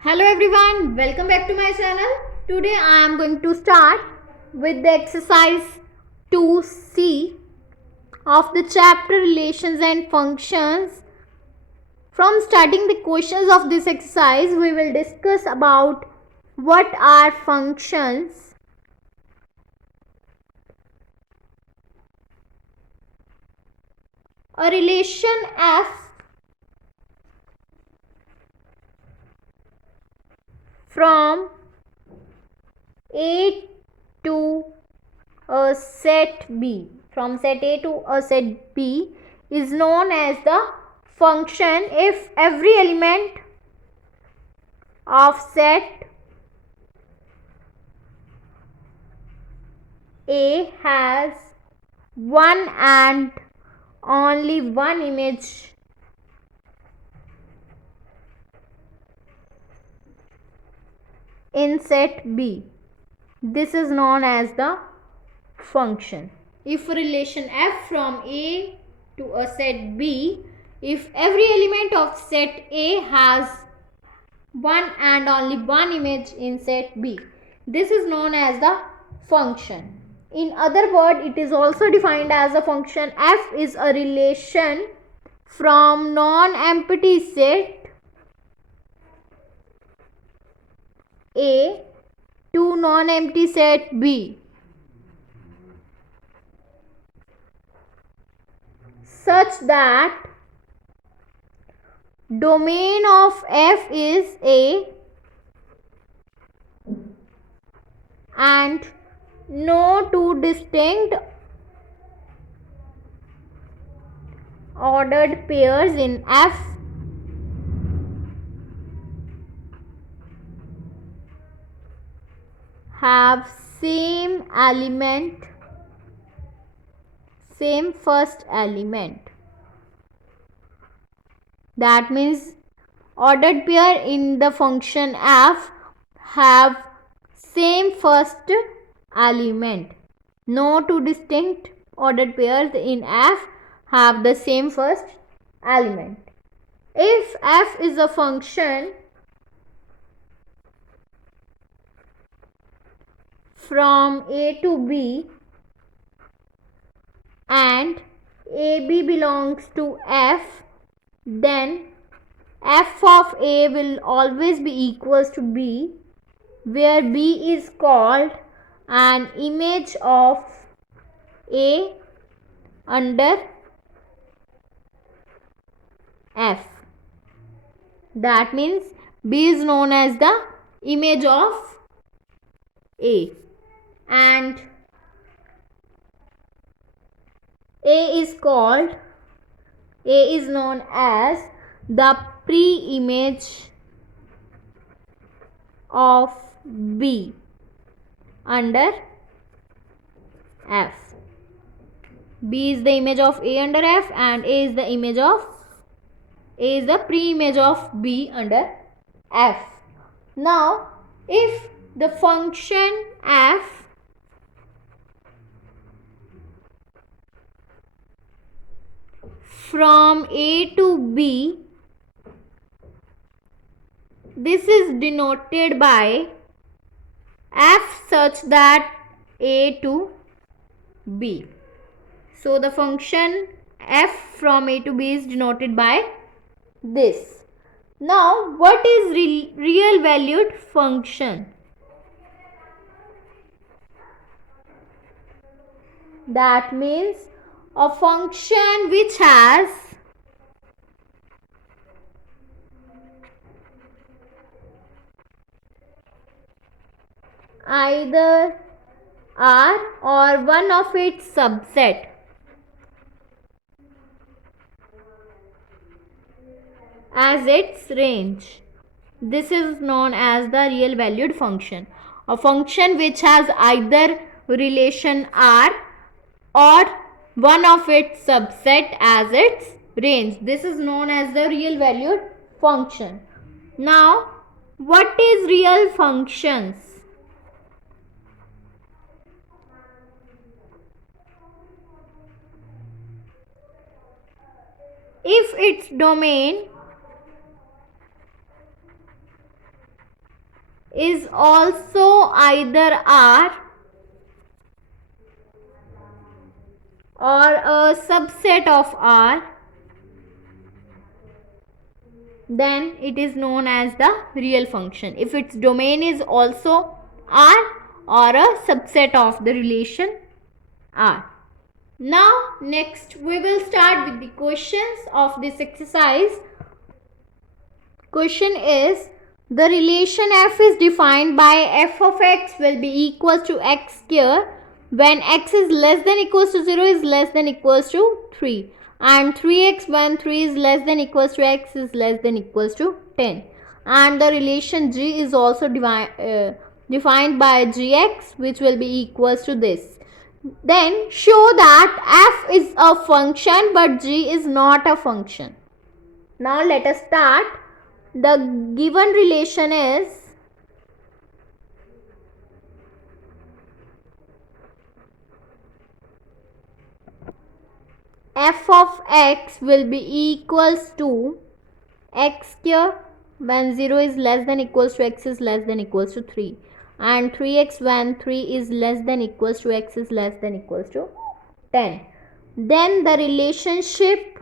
Hello everyone, welcome back to my channel. Today I am going to start with the exercise 2C of the chapter relations and functions. From starting the questions of this exercise, we will discuss about what are functions, a relation f from A to a set B, from set A to a set B is known as the function if every element of set A has one and only one image in set B. This is known as the function. If a relation f from A to a set B, if every element of set A has one and only one image in set B, this is known as the function. In other words, it is also defined as a function f is a relation from non-empty set A to non-empty set B such that domain of f is A and no two distinct ordered pairs in F have same element, same first element. That means ordered pair in the function f have same first element. No two distinct ordered pairs in f have the same first element. If f is a function from A to B and AB belongs to F, then f of A will always be equals to B, where B is called an image of A under F. That means B is known as the image of A and A is known as the pre-image of B under F. B is the image of A under F and A is the pre-image of B under F. Now, if the function f from A to B, this is denoted by f such that A to B. So the function f from A to B is denoted by this. Now, what is real valued function? That means a function which has either R or one of its subset as its range. This is known as the real valued function. A function which has either relation R or one of its subset as its range. This is known as the real valued function. Now, what is real functions? If its domain is also either R or a subset of R, then it is known as the real function. If its domain is also R or a subset of the relation R. Now next we will start with the questions of this exercise. Question is, the relation f is defined by f of x will be equals to x square when x is less than equals to 0 is less than equals to 3, and 3x when 3 is less than equals to x is less than equals to 10, and the relation g is also defined by gx which will be equals to this. Then show that f is a function but g is not a function. Now let us start. The given relation is f of x will be equals to x square when 0 is less than equals to x is less than equals to 3, and 3x when 3 is less than equals to x is less than equals to 10. Then the relationship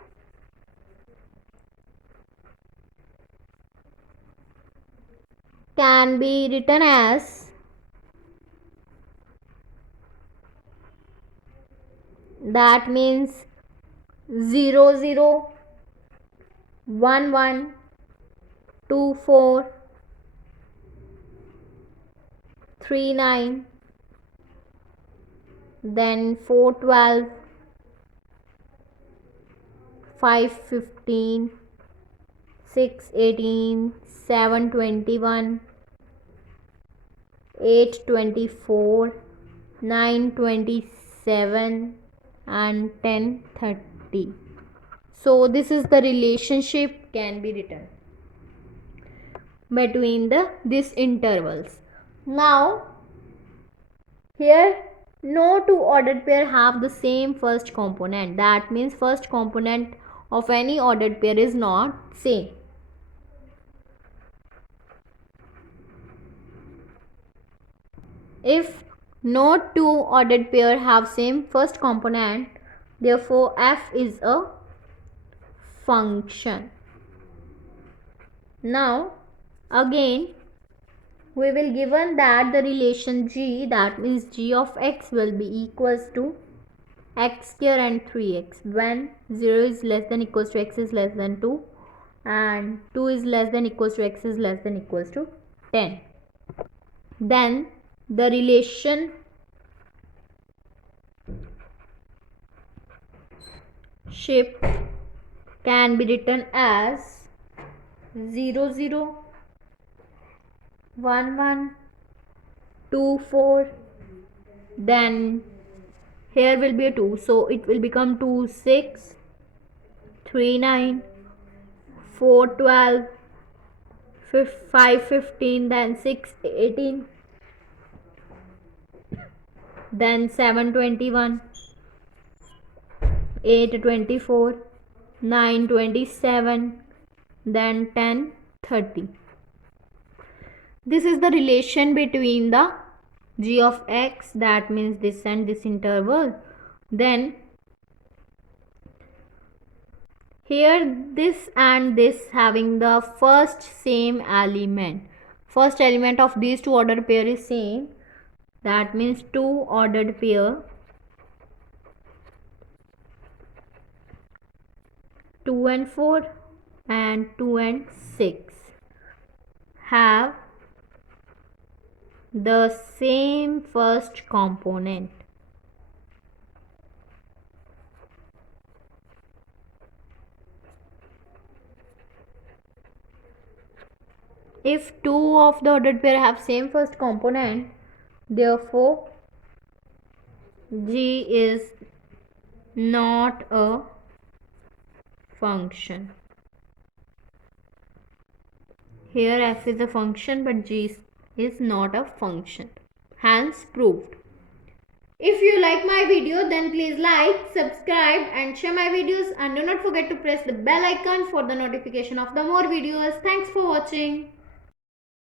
can be written as that means 0 0 1 1 2 4 3 9, then 4 12 5 15 6 18 7 21 8 24 9 27 and 10 30. So this is the relationship can be written between these intervals. Now here no two ordered pair have the same first component. That means first component of any ordered pair is not same. If no two ordered pair have same first component, therefore f is a function. Now again we will given that the relation g, that means g of x will be equals to x square and 3x when 0 is less than equals to x is less than 2 and 2 is less than equals to x is less than equals to 10. Then the relation ship can be written as 0 0 1 1 2 4, then here will be a 2, so it will become 2 6 3 9 4 12 5 15, then 6 18, then 7 21 8 24 9 27, then 10 30. This is the relation between the g of x, that means this and this interval. Then here this and this having the first same element. First element of these two ordered pair is same. That means two ordered pair 2 and 4 and 2 and 6 have the same first component. If two of the ordered pair have same first component, therefore g is not a function. Here f is a function but g is not a function. Hence proved. If you like my video, then please like, subscribe and share my videos, and do not forget to press the bell icon for the notification of the more videos. Thanks for watching.